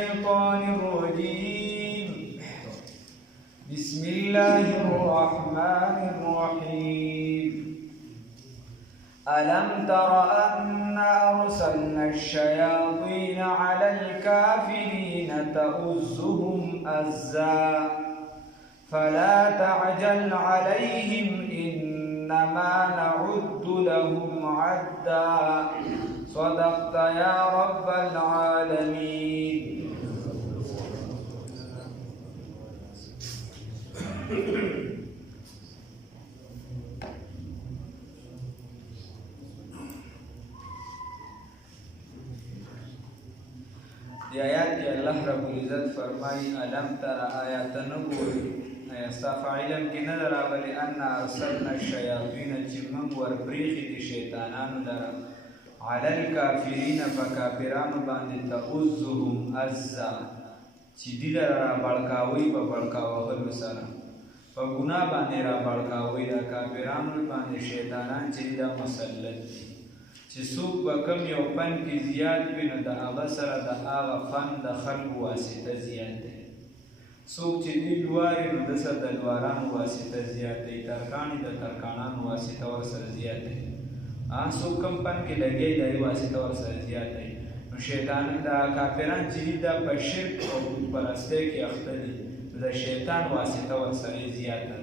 الشيطان الرجيم بسم الله الرحمن الرحيم ألم تر أنا أرسلنا الشياطين على الكافرين تؤزهم أزا فلا تعجل عليهم إنما نعد لهم عدا صدقت يا رب العالمين. دی آیات کې الله رب العزت فرمایي الم تر آیات نګوري ایستا فاعلم کې نه راغلي ان ارسلنا الشیاطین چې موږ ورپریخي دي شیطانانو لره علی الکافرین فکافرانو باندې تؤزهم ازا چې دي لره بړکاوي په بړکاوهلو سره په ګناه باندې را بړکاوي د کافرانو باندې شیطانان چې دا مسلط دي چې څوک به کم یو فن کې زیات وي نو د هغه سره د هغه فن د خلکو واسطه زیات دی څوک چې دی لواري نو د سره د لوارانو واسطه زیات دی ترکاڼي د ترکاڼانو واسطه ورسره زیات دی څوک کم فن کې لګی دی واسطه ورسره زیات دی نو شیطان د کافران چې دي دا په شرک او بتپرستۍ کې اخته دي د شیطان واسطه ورسره زیات ده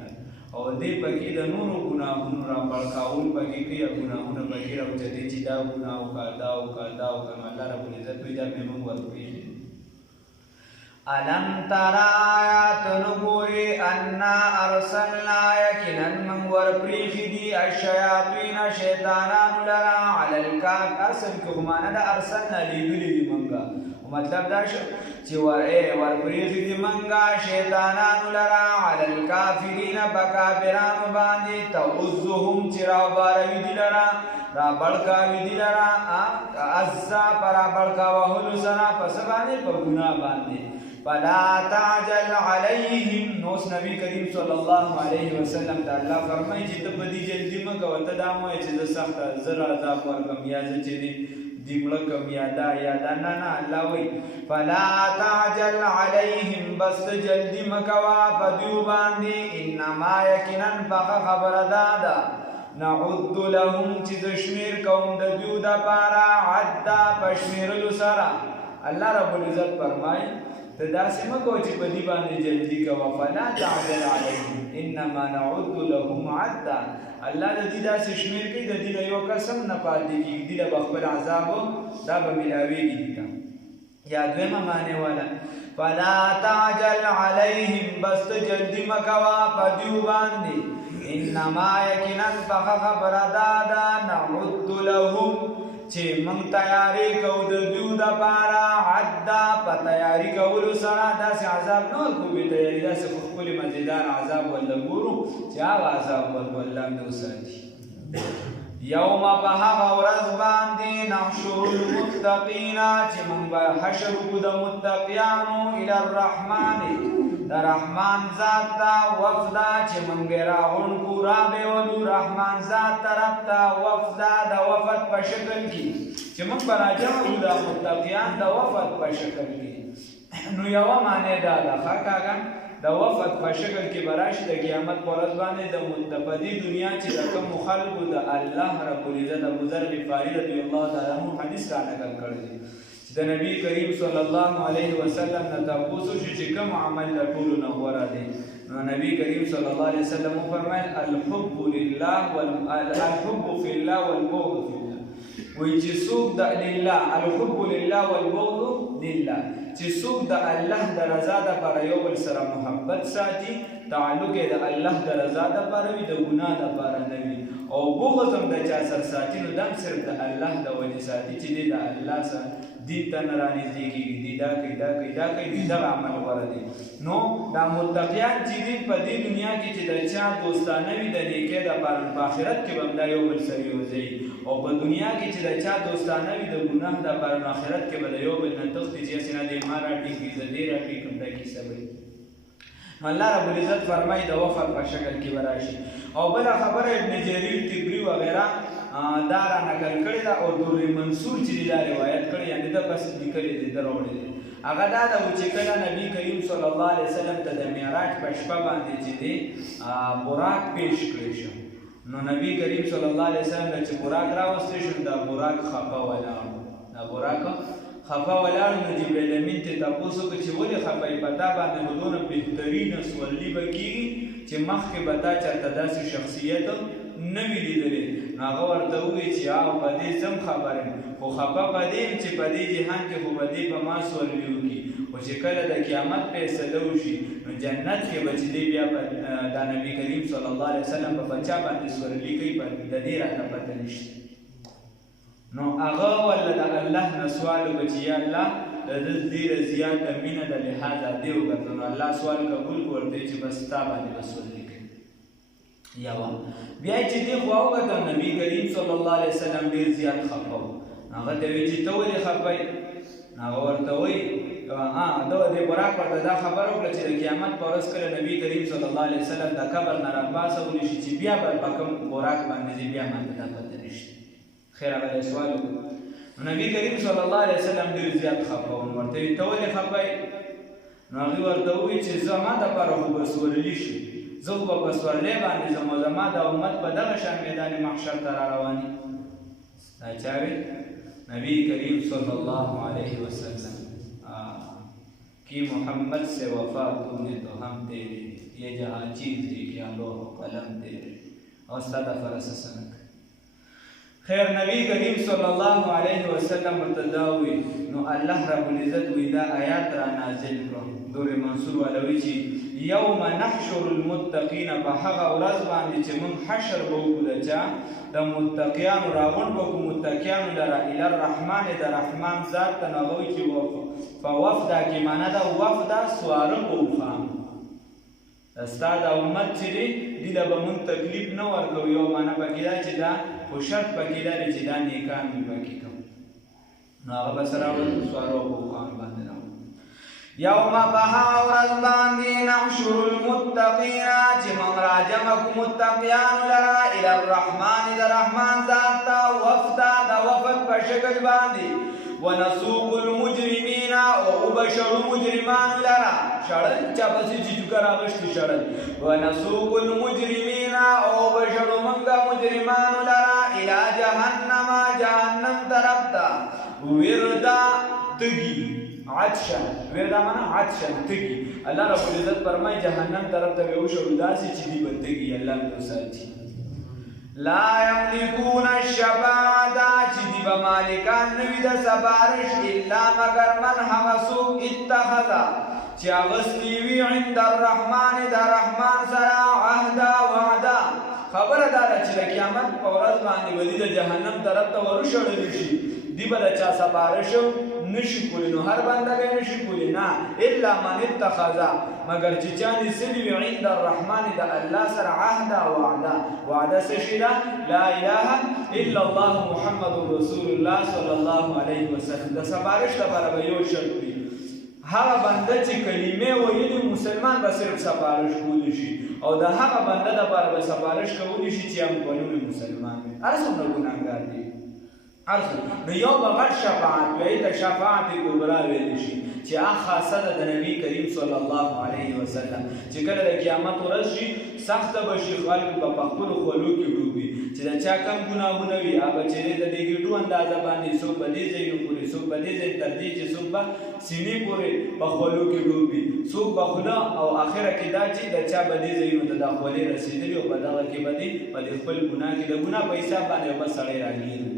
او دې پکې د نورو ګناهونو را بړکاول پکې کوي ګناهونه پکې راوچتې چې دا ګناه وکړه دا وکړه دا وکړه الله رب العزت وایي دا به موږ ورپرېږدي الم تر آیات نګوري انا ارسلنا یقینا موږ ورپرېښي دي الشیاطین شیطانانو لره علی الکافرین اصل کې معنی د ارسلنا لیږلي دي موږ مطلب دا شو چې ورپرېښي دي موږ شیطانانو لره علی الکافرین په کافرانو باندې تؤزهم چې راوباروي دي لره را بړکاوي دي لره عزا په را بړکاوهلو سره په څه باندې په ګناه باندې فلا تعجل عليهم نوس نبی کریم صلی الله علیه وسلم ته الله فرمایي چې ته په دې جلدي مه کوه ته دا مه وایې چې زه سخت زر عذاب ورکړم یا زه چې دې مړه کړم یا دا نه الله وایي فلا تعجل عليهم بس ته جلدي مه کوه په دوی باندې انما یقینا پخه خبره دا ده نعد لهم چې زه شمېر کوم د دوی دپاره عدا په شمېرلو سره الله رب العزت فرمایي ته داسې مه کوه چې په دې باندې جلدي کوه فلا تعجل علیهم انما نعد لهم عدا الله د دې داسې شمېر کوي د دې نه یو قسم نه پاتې کېږي دې له به خپل عذاب دا به میلاوېږي دي ته یا دویمه معنی والا فلا تعجل علیهم بس ته جلدي مه کوه په دوی باندې انما یقینا پخه خبره دا ده نعد لهم چې موږ تیاری کوو د دوی دپاره عدا په تیاری کولو سره داسې عذاب نه ورکوو بې تیاري داسې خو ښکلې مزېدار عذاب ورله ګورو چې هغه عذاب ورکو الله مې وساتي یوم په هغه ورځ باندې نحشر المتقین چې موږ به حشر وکړو د متقیانو الی الرحمن د رحمان ذات ته وفدا چې موږ یې راغونډ کړو رابېولو رحمان ذات طرف ته وفدا د وفد په شکل کې چې موږ به راجمع کړو د متقیان د وفد په شکل کې نو یوه معنی دا ده ښه کاږه د وفد په شکل کې به راشي د قیامت په ورځ باندې په دې دنیا چې د کومو خلکو د الله رب العزت ابوذر غفاري رضی الله تعالی عنه حدیث را نقل کړی دی د نبی کریم صلی الله علیه وسلم نه تاسو چې کوم عمل د ټولو نه غوره دی نو نبی کریم صلی الله علیه وسلم فرمایل الحب لله والحب فی الله والبغض فی الله وی چې څوک د لله الحب لله والبغض لله چې څوک د الله د رضا دپاره یو بل سره محبت ساتي تعلق یې د الله د رضا دپاره وي د ګناه دپاره نه وي او بغض هم د چا سره ساتي نو دا هم صرف د الله د وجې ساتي چې دی د الله سره دین ته نه رانږدې کېږي دی دا کوي دا کوي دا کوي دی دغه عمل غوره دی نو دا متقیان چې دي په دې دنیا کې چې د چا دوستانه وي د نیکۍ دپاره په آخرت کې به هم دا یو بل سره یوځای او په دنیا کې چې د چا دوستانه وي د ګناه دپاره نو آخرت کې به د یو بل نه تښتي چې هسې نه دی ما راټیږي زه دې راټیږم دا کیسه به الله رب العزت فرمایي د وفد په شکل کې به راشي او بله خبره ابن جریر طبري وغیره دا را نقل کړې ده او در منصور چې دا روایت کړی یعنې ده بس لیکلې دی ده راوړی دی هغه دا ده چې کله نبی کریم صلی الله علیه وسلم ته د معراج په شپه باندې چې دی براق پیش کړی شو، نو نبی کریم صلی الله علیه وسلم چې براق راوستی شو، دا براق خفه ولاړ، نو جبریل امین ته تپوس وکړ چې ولې خفه یې؟ په تا باندې به دونه بهترینه سورلي به کېږي چې مخکې به تا چېرته داسې شخصیت نه وي لیدلی. نو هغه ورته ووایي چې په دې زه هم خبر یم، خو خفه په دې یم چې په دې جهان کې خو به دې په ما سورلي وکړي، خو چې کله د قیامت فیصله وشي نو جنت کې به چې دی بیا دا نبي کریم صلی الله علیه وسلم په چا باندې سورلي کوي، د دې راته پته نشته. نو هغه ولله د الله نه سوال وکړه چې یا الله د ده ډېره زیاته مینه ده، لهذا دې وګرځه. نو الله سوال قبول کړ، ورته چې بس تا باندې به سورلي کوي. یوه بیا چې دې خوا وکتل نبي کریم صلی الله علیه وسلم ډېر زیات خفه و. هغه ته وایي چې ته ولې خفه یې؟ هغه ورته وایي ده دې براق ورته دا خبره وکړه چې د قیامت په ورځ کله نبي کریم صلی الله علیه وسلم د قبر نه راپاڅولی شي چې بیا به په کوم براق باندې ځي، بیا ماته دا پته نشته. خیر هغه سوال وکړو. نبی کریم صلی الله علیه وسلم ډېر زیات خفه و. ورته وایي ته ولې خفه یې؟ نو هغې ورته ووایي چې زما دپاره خو به سورلي شي، زه خو به په سورلۍ باندې ځم او زما د امت په دغه شان میدان محشر ته را رواني. دا چا وی؟ نبی کریم صلی الله علیه وسلم कि मोहम्मद से वफा तूने तो हम तेरे, ये जहाँ चीज थी क्या लोह कलम तेरे, और सादा फरस सनक. خیر نبی کریم صلی الله علیه وسلم متداوی نو الله رب العزت ویدا آیات را نازل کړو. دور منصور ولوی چې یوم نحشر المتقین، په هغه ورځ باندې چې موږ حشر وکړو د چا؟ د متقیانو، راغونډ به کړو متقیانو لره الی الرحمن، د رحمان ذات ته. نو هغه وایي چې په وفدا کې معنا ده وفدا سواره کوخام، ستا د امت چې دی دې له به موږ تکلیف نه ورکوو. یو معنا پکې ده چې دا خو شرط پکې دا دی چې دا نیکان مې پکې کوو. نو هغه به سره راوړل سواره کوخام باندې راوړل. یوم په هغه ورځ باندې نحشر المتقین، چې موږ راجمع کړو متقیانو لره الی الرحمن، د رحمان ذات ته وفدا، د وفد په شکل باندې. ونسوق المجرمین، او وبشرو مجرمان لرا شړل، چا پسې چې جوکه راغشتي شړل. ونسوق المجرمین، او وبشرو منګه مجرمان لرا الی جهنم، جهنم طرف ته. وردا تګي عطشا، وردا معنا عطشا تګي. الله رب العزت فرمایي جهنم طرف ته وشړو داسې چې دی به تګي. الله دې وساتي. لا یملکون الشفاعة، چې دی به مالکان نه وي د سفارش، الا مگر من هغه څوک اتخذ چې اغوستی وي عند الرحمن، د رحمان سره عهدا وعده. خبره دا ده چې د قیامت په ورځ باندې به د جهنم طرف ته وروشړلی شي، دی به د چا سفارش نشي کولی. نو هر بنده به نشي کولی، نه الا من اتخذ، مگر چې چا نیسلي وي عند الرحمن، د الله سره عهدا وعده. وعده څه شي ده؟ لا اله الا الله محمد رسول الله صلی الله علیه وسلم. د سفارش لپاره به یو شرط وي، هغه بنده چې کلمې ویلي مسلمان به صرف سفارش کولی شي، او د هغه بنده لپاره به سفارش کولی شي چې هم قانوني مسلمان وي، هر څومره ګناهګار دی. نو یو به غټ شفاعت وایي، ته شفاعت کبرا ویلی شي، چې هغه خاصه ده د نبي کریم صلی الله علیه وسلم. چې کله د قیامت ورځ شي سخته به شي، خلک به په خپلو خولو کې ډوب وي، چې د چا کم ګناهونه وي هغه چې دی د دې ګېډو اندازه باندې څوک به دې ځایونو پورې، څوک به دې ځای تر دې چې څوک به سینې پورې په خولو کې ډوب وي، څوک به خوله، او اخره کې دا چې د چا به دې ځایونو ته دا خولې رسېدلي او په دغه کې به دې په دې خپل ګناه کې د ګناه په حساب باندې به سړی راګېږي.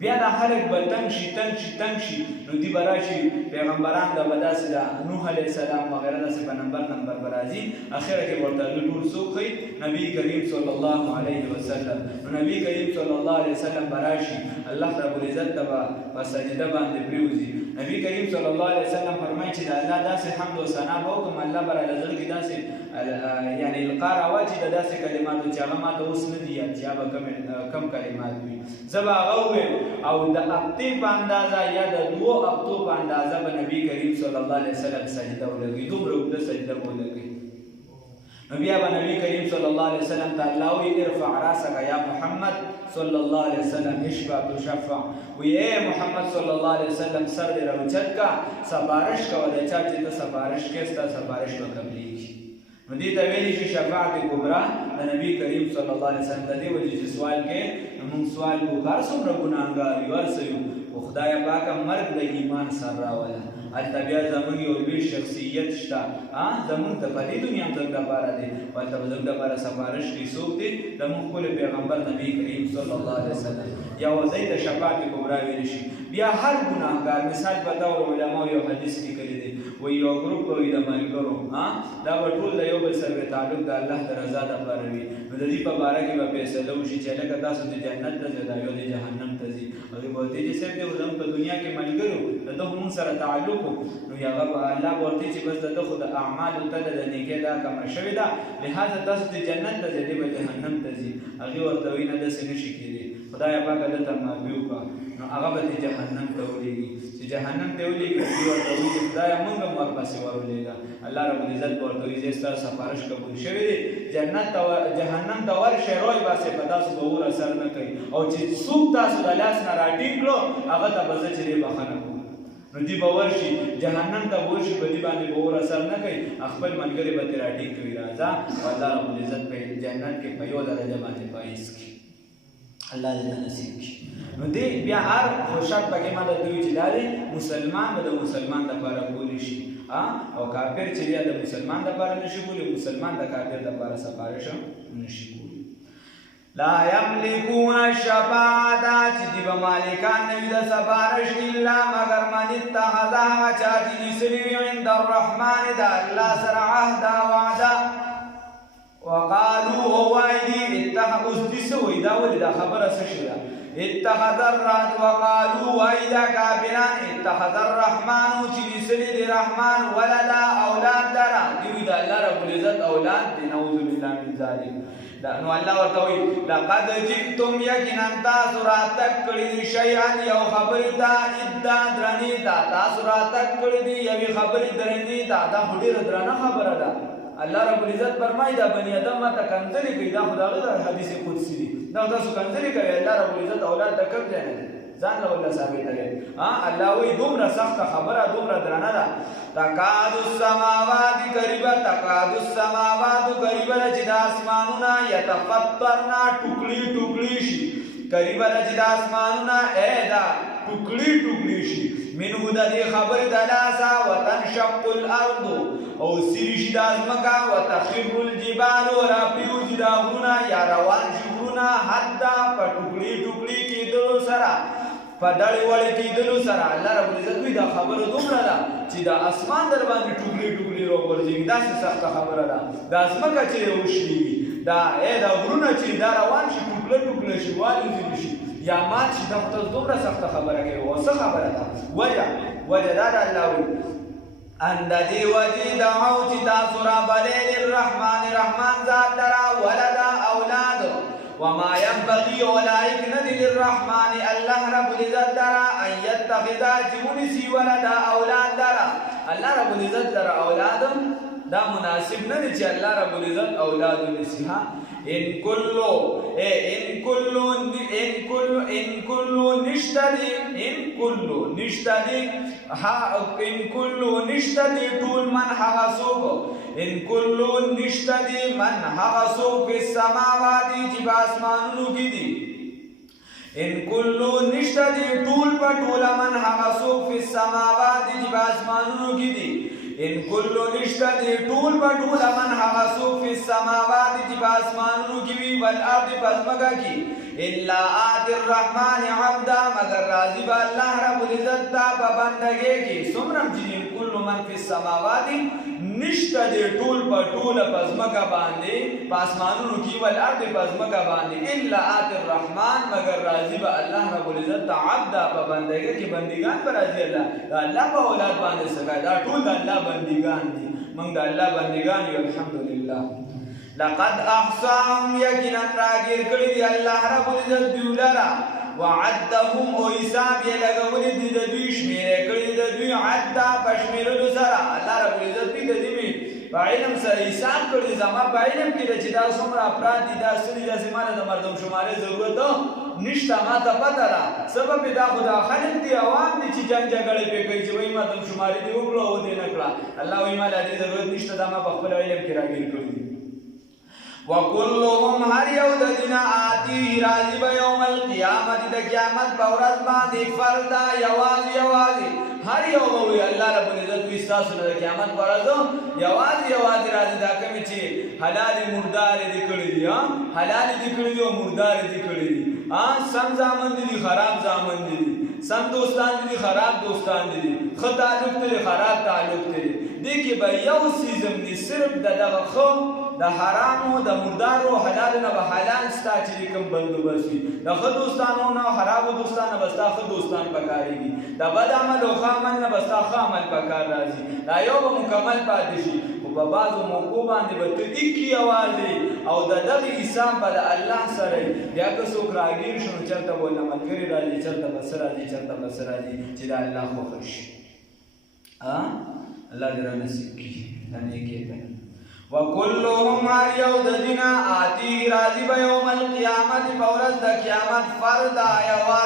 بیا دا خلک به تنګ شي تنګ شي تنګ شي، نو دوی به راشي پیغمبران دا به داسې د نوح علیه السلام وغیره داسې په نمبر به راځي، اخره کې ورته ټول څوک ښي؟ نبي کریم صلی الله علیه وسلم. نو نبي کریم صلی الله علیه وسلم به راشي، الله رب العزت ته به په سجده باندې پرېوځي. نبي کریم صلی الله علیه وسلم فرمایي چې د الله داسې حمد و ثنا به وکړم، الله به راله زړه کې داسې یعنې القا راواچي د داسې کلماتو چې هغه ماته اوس نه دي یاد، چې هغه کم کلمات وي، زه به هغه ووایم، او د هفتې په اندازه یا د 2 هفتو په اندازه به نبي کریم صلی الله علیه وسلم سجده ولګوي، دومره اوږده سجده به ولګوي. نو بیا به نبی کریم صلی الله علیه وسلم ته الله وی ارفع راسک یا محمد صلی الله علیه وسلم اشفع تشفع وی اے محمد صلی الله علیه وسلم سر دې راوچت کا سفارش کوه د چا چې ته سفارش کې ستا سفارش به قبلیږي نو دې ته ویلی شي شفاعت کبرا د نبی کریم صلی الله علیه وسلم د دې وجې چې سوال کې موږ سوال کوو هر څومره ګناهګار یو هر څه یو خو خدای پاکه مرګ د ایمان سره راوله هلته بیا زموږ یو لوی شخصیت شته زموږ د په دې دنیا هم زموږ دپاره دی هلته به زموږ دپاره سفارش کوي څوک دی زموږ ښکلی پیغمبر نبي کریم صلی الله علیه وسلم یا ورځی د شفاعت کبرا ویلی شي بیا هر ګناهګار مثال په طور علماو یو حدیث لیکلی دی وایي یو ګروپ به وي د ملګرو دا به ټول د یو بل سره تعلق د الله د رضا دپاره وي نو د دې په باره کې به فیصله وشي چې لکه تاسو د جنت ته ځئ دا یو د جهنم ته ځي هغې به ورته چې صاحب دی زموږ په دنیا کې ملګرو د ده خو مونږ سره تعلق نو هغه به الله به ورته چې بس د ده خو د اعمالو تله د نیکۍ دا کمه شوې ده لهذا تاسو د جنت ته ځئ دی به جهنم ته ځي هغې ورته وایي نه داسې نه شي کېدی خدای پاکه دلته معافي وکړه نو هغه به دې جهنم ته ولېږي چې جهنم ته ولېږي دوی ورته وایي چې خدایه موږ هم ورپسې ورولېږه الله ربالعزت به ورته وایي زه ستا سفارش قبول شوی دی جهنم ته ورشئ روی باسئ په تاسو به اور اثر نه کوي او چې څوک تاسو د لاس نه راټینګ کړو هغه ته به زه چې دی بخښنه کوم نو دی به ورشي جهنم ته به ورشي په دې باندې به اور اثر نه کوي خپل ملګري به ترې راټینګ کوي راځه او الله ربالعزت په جنت کې په یو درجه باندې فایز کړي الله دې نصیب کړي نو دې بیا هر خوشحال پکې ما درته وایي چې دا دی مسلمان به د مسلمان دپاره کولی شي او کافر چې بیا د مسلمان دپاره نشي کولی مسلمان د کافر دپاره سفارش هم نشي کولی لا یملکون الشفاعة چې دې به مالکان نه وي د سفارش الا مگر من اتخذ هغه چا چې نیسلي وي عند الرحمن د الله سره عهده وعده وقالو ووایي اوس دې څه وایي دا ولې دا خبره څه شي ده اتخذ الرحمن وقالو وایي دا کافران اتخذ الرحمن چې نیسلي د رحمان ولدا اولاد لره دوی د الله ربالعزت اولاد دی نعوذ بالله من ذلک نو الله ورته وایي لقد جئتم یقینا تاسو راتګ کړي دي شیئا یو خبرې ته ادعا درنې ده تاسو راتګ کړي دي یوې خبرې درنې ده دا خو ډېره درنه خبره ده الله ربالعزت فرمایي دا بني ادم ماته کنځلې کوي دا خو د هغه حدیث قدسي دي دا تاسو کنځلې کوئ الله ربالعزت اولاد د کوم ځای نه دی ځان له والله ثابته دی الله وایي دومره سخته خبره دومره درنه ده تکاد السماوات قریبا تکاد السماوات قریبا چې د اسمانونه یتفطرنا ټوکړي ټوکړي شي قریبا چې د اسمانونه دا ټوکړي ټوکړي شي منه د دې خبرې د لاسه وتنشق الارض او سیری شي د ځمکه وتخر الجبال راپریوځي دا غرونه یا روان شي غرونه حتی په ټوکړي ټوکړي کېدلو سره په ډړې وړې کېدلو سره الله ربالعزت وایي دا خبره دومره ده چې د اسمان در باندې ټوکړي ټوکړي راوغورځېږي داسې سخته خبره ده دا ځمکه چې وشلېږي دا غرونه چې دا روان شي ټوکړه ټوکړه شي والوځېدي شي یا مات شي دا خو تاسو دومره سخته خبره کوي او څه خبره ده وجه دا ده الله وایي ان د دې وجې دعو چې تاسو رابلئ للرحمن رحمان ذات لره ولدا اولاد وما ينبغي ولائك ندي للرحمن الله رب العزت لرا ان يتخذ جونسي ولدا اولاد لرا الله رب العزت لرا اولاد دا مناسب نه چې الله رب العزت اولاد نسيها ان كل نشتدي طول من حغسوب ان كل نشتدي من حغسوب في السماوات چې باسمانونو کې دي ان كل نشتدي طول په ټول من حغسوب في السماوات چې باسمانونو کې دي ان كل نشتدي طول په ټول من حغسوب في السماوات چې باسمانونو کې وي والارض پسمکه کې الا آت الرحمن عبدا مگر راضی با الله رب العزت تا په بندګۍ کې څومره چې كل من في السماوات نشته دې ټول په ټوله پزمکه باندې پاسمانونو کې ول ارض پزمکه باندې الا آت الرحمن مگر راضی به الله رب العزت عبدا په بندګۍ کې بندګان پر راضی الله په اولاد باندې سګا دا ټول د الله بندګان دي موږ د الله بندګان یو الحمدلله لقد احصاهم یقینا راګیر کړی دی الله رب العزت دیولرا وعدهم او حساب یې لګولې دي د دوی شمیره کړی د دوی عد پښمیرلو سره الله رب العزت دې په علم سره حساب کړی زما په علم کې چې دا څومره افراد دي دا څه دي داسې ماله د مردم شمارې ضرورت نشته ما ته پته ده سبب دا خو دا خلک دي عوام دي چې جنګ جګړې پرې کوي چې وایي مردم شمارې دې وکړو او دې نه کړه الله وایي ما له دې ضرورت نشته دا ما په خپل علم کې راګیر کړي وکلهم هر یو د دین آتی راځي به یوم القیامت د قیامت په ورځ باندې فردا یوازې هر یو وی الله رب العزت وي تاسو د قیامت پر ورځ یوازې راځي دا کوم چې حلال مردار دي کړی دي حلال دي کړی دي او مردار دي کړی دي سم ځامن دي خراب ځامن دي سم دوستان دي خراب دوستان دي خ تعلق دي خراب تعلق دي دې کې به یو سیزم دي صرف دغه خو د حرامو د مردارو حلال نه به حلال ستا چې کوم بندوبست وي د ښه دوستانو نه خرابو دوستانو به ستا ښه دوستان پکارېږي د بد عمل او ښه عمل نه به ستا ښه عمل پکار راځي دا یو به مکمل پاتې شي خو په بعضو موقعو باندې به ته ایکي یوازې او د دغې حساب به د الله سره بیا که څوک راګیر شو نو چېرته به ورله ملګري راځي چېرته به څه راځي چېرته به څه راځي چې د الله خوښه شي الله دې رانصیب کړي د نیکۍ ته وکلهم هر یو د دین آتی راځي به یوم القیامت په ورځ د قیامت فردا یوازې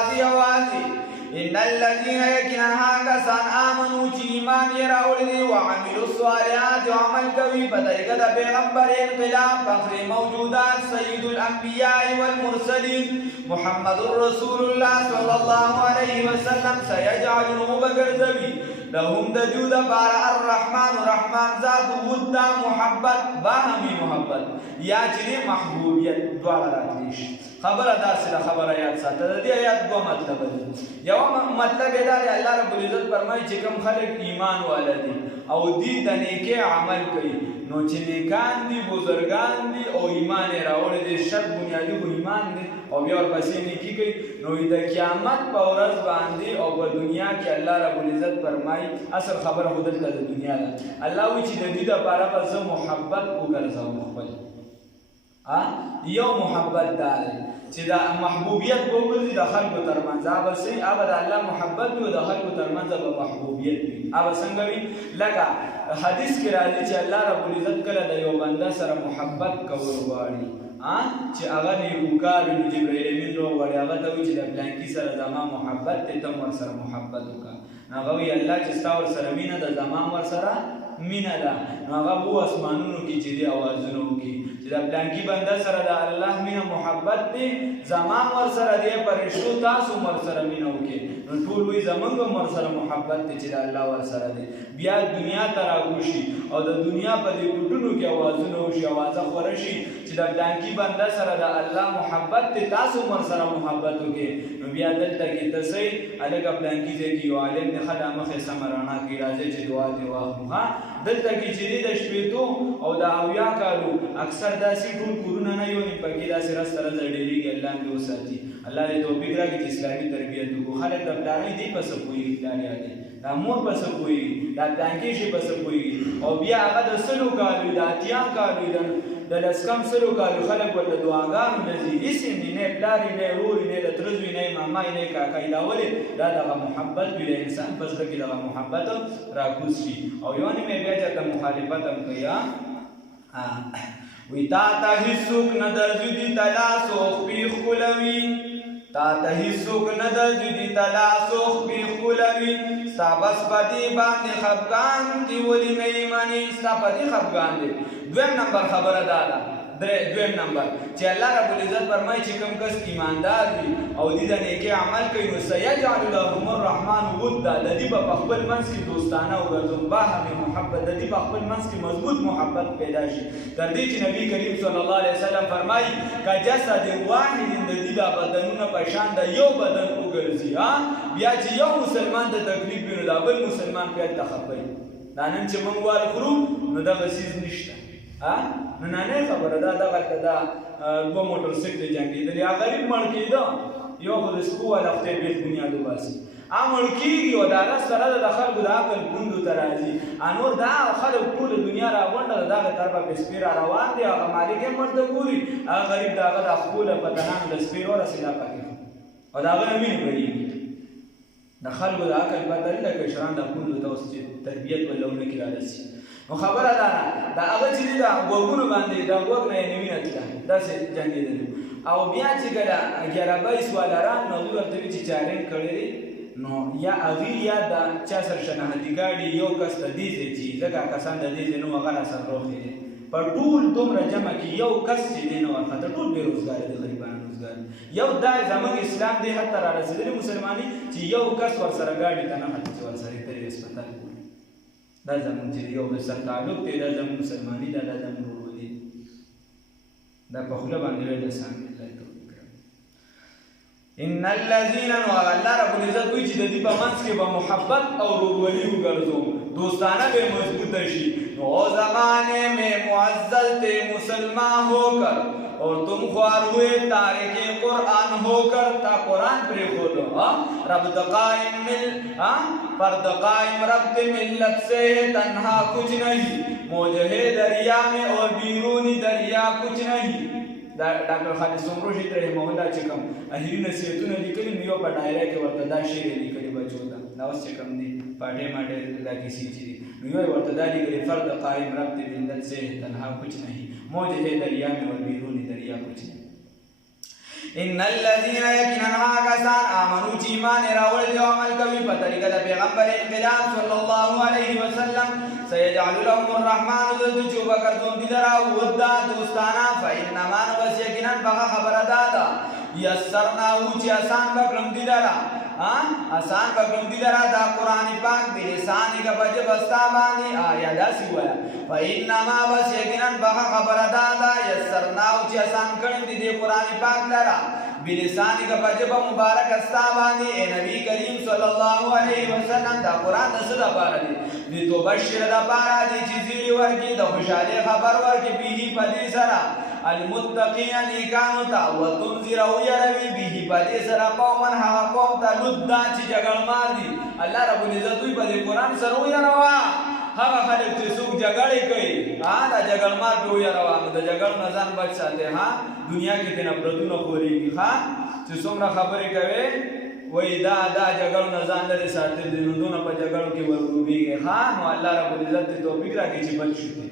ان الذين یقینا هغه کسان آمنو چې ایمان یې راوړی دی وعملوا الصالحات عمل کوي په طریقه د پیغمبر انقلاب فخر موجودات سید الانبیاء والمرسلین محمد رسول الله صلی الله علیه وسلم سيجعلهم بغرزوی لهم د دوی دپاره الرحمن رحمان ذات ودا محبت باهمي محبت یا چې محبوبیت دواړه راتلی شي خبره داسې ده خبره یاد ساته د دې آیات دوه مطلب دي یو مطلب یې دا دی الله رب العزت فرمایي چې کوم خلک ایمان والا دي او دي د نیکۍ عمل کوي نو چې نیکان دي بزرګان دي او ایمان یې راوړی دی شرط بنیادي خو ایمان دی او بیا ورپسې نیکي کوي نو د قیامت په ورځ باندې او په دنیا کې الله رب العزت فرمایي اصل خبره خو دلته د دنیا ده الله وایي چې د دې دپاره به زه محبت وګرځوم خپل یو محبت دا دی چې دا محبوبیت به وګرځي د خلکو ترمنځ هغه به صحیح هغه د الله محبت وي او د خلکو ترمنځ به محبوبیت وي هغه څنګه وي لکه حدیث کې راځي چې الله رب العزت کله د یو بنده سره محبت کول غواړي چې هغه نیکوکار وي نو جبرائیل امین راوغواړي هغه ته وایي چې د فلانکي سره زما محبت دی ته هم ورسره محبت وکړه نو هغه وایي الله چې ستا ورسره مینه ده زما هم ورسره مینه ده نو هغه به اسمانونو کې چې دي اوازونه وکړي چې د فلانکي بنده سره د الله مینه محبت دی زما هم ورسره دی فرشتو تاسو هم ورسره مینه وکړي نو ټول وایي زمونږ هم ورسره محبت دی چې د الله ورسره دی بیا دنیا ته راکوشي او د دنیا په دې ګوټونو کې اوازونه وشي اوازه خوره شي چې د فلانکي بنده سره د الله محبت دی تاسو هم ورسره محبت وکړي نو بیا دلته کې ته صحیح هلکه فلانکي ځای کې یو عالم دی ښه دا مخې سمه رڼا کوي راځئ چې دعا دې واخلو دلته کې چې دی د شپېتو او د اویا کالو اکثر داسې ټول کورونه نه یو نیم پکې داسې رس ته رځه ډېرېږي الله دې وساتي الله دې توفیق راکړي چې اسلامي تربیت وکړو خلک د پلارۍ دې په څه پوهېږي پلاریا دی دا مور په څه پوهېږي دا پلانکې شي په څه پوهېږي او بیا هغه د سلو کالو د اتیا کالو د لس کم سلو کالو خلک ورته دعاګانو نه ځي هېڅ یې نه پلار یې نه ورور یې نه د تره زوی نه ماما یې نه کاکا یې دا ولې دا دغه محبت وي د انسان په زړه کې دغه محبت راکوز شي او یو نیم یې بیا چېرته مخالفت هم کوي وی تا ته هېڅوک نه درځي دي ته لاس او خپې ښکلوي تا ته هېڅوک نه درځي دي ته لاس او خپې ښکلوي ستا بس په دې باندې خفګان دي ولې نه یې منې ستا په دې خفګان دی دویم نمبر خبره دا ده دویم نمبر چې الله رب العزت فرمایي چې کوم کس ایماندار وي او دې د نیکۍ عمل کوي نو سیجعل لهم الرحمن ودا د دې به په خپل منځ کې دوستانه وګرځوم باهمي محبت د دې په خپل منځ کې مضبوط محبت پیدا شي تر دې چې نبي کریم صلی الله علیه وسلم فرمایي که جسد واحد د دې دا بدنونه په شان د یو بدن وګرځي بیا چې یو مسلمان ته تکلیف وي نو دا بل مسلمان پرې تخپوي دا نن چې موږ وار خورو نو دغه څیز نشته نو نانۍ خبره ده دغلته دا دوه موټر سایکل جنګېدلې هغه غریب مړ کېده یو خو د سپو والا خدای بېخ بنیاد وباسي مړ کېږي او د هغه سره د خلکو د عقل پوندو ته راځي نور دا خلک ټوله دنیا راغونډه ده دغه طرفه په سپي را روان دی هغه مالک یې ورته ګوري هغه غریب د هغه د خپله بدنانو د سپي ورسېدا پکې او د هغه نه وینې بهېږي د خلکو د عقل پته نه لکه کشران د پوندو ته اوس چې تربیت ولونه کې رارسي نو خبره ده دا هغه چې دي دا غوږونو باندې دا غوږ نه یې وینه تله داسې جنګېدلي او بیا چې کله 11-22 والاران نو دوی ورته وي چې چالنج کړی دی نو یا هغې یا د چا سره شناختی ګاډي یو کس د دې ځای چې ځکه کسان د دې ځای نو هغه راسره روغې دي په ټول دومره جمع کې یو کس چې دی نه ورخته ټول بېروزګار دي غریبان روزګار یو دا زموږ اسلام دی حتی را رسېدلي مسلماني چې یو کس ورسره ګاډي ته نه خته چې ورسره یې ترې هسپتال دا زموږ چې یو بل سره تعلق دی دا زموږ مسلماني دا زموږ ورورولي دا په خوله باندې ویل اسان دی ان الذين الله رب العزت وی چې د دې په منځ کې به محبت او ورورولي وګرځو دوستانه به مضبوط شي نو زمانے میں معزز تھے مسلمان ہو کر اور تم خوار ہوئے تارک قرآن ہو کر تا قرآن پر کھولو رب قائم فرد قائم رب ملت سے تنہا کچھ نہیں موجہ دریا میں اور بیرونی دریا کچھ نہیں دا ډاکټر خالد سمروشي رحمه الله چې کوم اخري نصیحتونه لیکلي نو یو په ډایره کې ورته دا شعر لیکلي بچو ته دا اوس چې کوم دي پاډې ماډې دا کیسې چې دي نو یو ورته دا لیکلي فرد قائم رب ملت سے تنہا کچھ نہیں موج ہے دریا میں اور بیرونی دریا کچھ نہیں ان الذين يكننا كسان امنوا چې ایمان راوړل او عمل کوي په طریقه د پیغمبر انقلاب صلی الله علیه وسلم سيجعل لهم الرحمن ذو بکر دوم دي درا ودا دوستانا فإنما بس یقینا بغه خبره دادا یسرنا او چې آسان بکرم دي درا آسان بکرم دي درا دا قران پاک به لسان کا بج بستا باندې آیا دا سی ویا فإنما بس یقینا بغه خبره دادا یسرنا او چې آسان کړم دي قران پاک درا بلسان کا بجب مبارک استابانی اے نبی کریم صلی اللہ علیہ وسلم دا قرآن نصد پارا دی تو بشر دا پارا دی چیزی ورکی دا خوشحالی خبر ورکی بیہی پدی سرا المتقین نیکانو تا و تنزیر او یروی بیہی پدی سرا قومن حقا قوم تا لدہ چی جگل مار دی اللہ رب العزت وی پدی قرآن سر او یروا هغه خلک چې څوک جګړې کوي دا جګړ مار به ویروا نو د جګړ نه ځان بچ ساتي دنیا کې د نفرتونو خورېږي چې څومره خبرې کوي وایي دا جګړو نه ځان لرې ساتل دي نو دونه په جګړو کې ورلوبېږي نو الله رب العزت دې توفیق راکړي چې بچ شو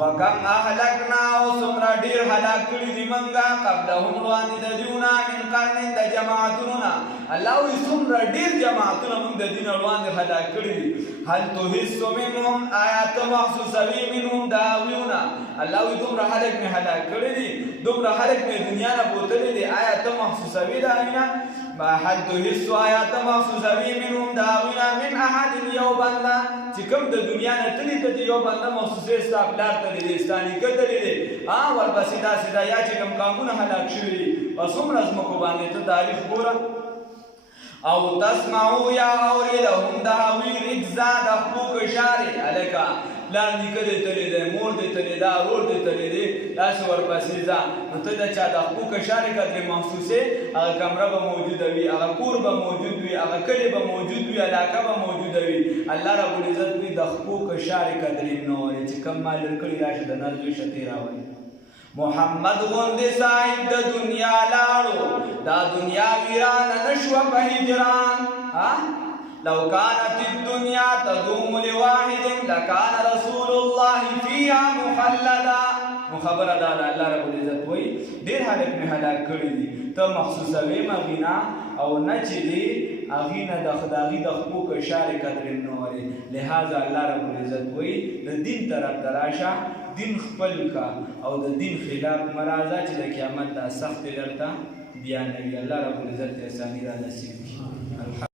وکم اهلکنا او څومره ډېر هلاک کړي دي موږ قبلهم وړاندې د دوی من قرن د جماعتونو الله وایي څومره ډېر جماعتونه موږ د دین وړاندې هلاک کړي دي هل تحس منهم آیات محسوسوي منهم داویونه الله وایي دومره هلک مې هلاک کړي دي دومره هلک مې دنیا نه بوتلي دي آیات محسوسوي داویونه هل تحس آیات محسوسوي منهم داویونه من احد یو بنده چې کوم د دنیا نه تللی ته یو بنده محسوسې ستا پلار تللی دی ستا نیکه تللی دی ورپسې داسې ده یا چې کوم قومونه هلاک شوي دي په څومره ځمکو باندې ته تاریخ ګوره او تسمعو یا اوری لهم دهوی رجزا د خپو کشارې هلکه پلار نیکه دې تللی دی مور دې تللی ده ورور دې تللی دی داسې ورپسې ځه نو ته د چا د خپو کشارې قدرې محسوسې هغه کمره به موجوده وي هغه کور به موجود وي هغه کلي به موجود وي علاقه به موجوده وي الله رب العزت وي د خپو کشارې قدرې نه ورې چې کم مال لرکړي راشه د نر زوی ښه تېراوئ محمد غوندې صاحب د دنیا لاړو دا دنیا ویرانه نشوه په هجران لو كانت الدنيا تدوم لواحد لكان رسول الله فيها مخلدا مخبره دا الله رب العزت وای ډیر هلک مې هلاک کړي دي ته محسوسوي مغینا او نه چې دی اغینه د خدای د حقوق اشاره قدر نه وره لہذا الله رب العزت وای د دین طرف تراشه دین خپل کا او د دین خلاف مرازه چې د قیامت د سخت درته بیان نبی الله رب العزت اسانی را نصیب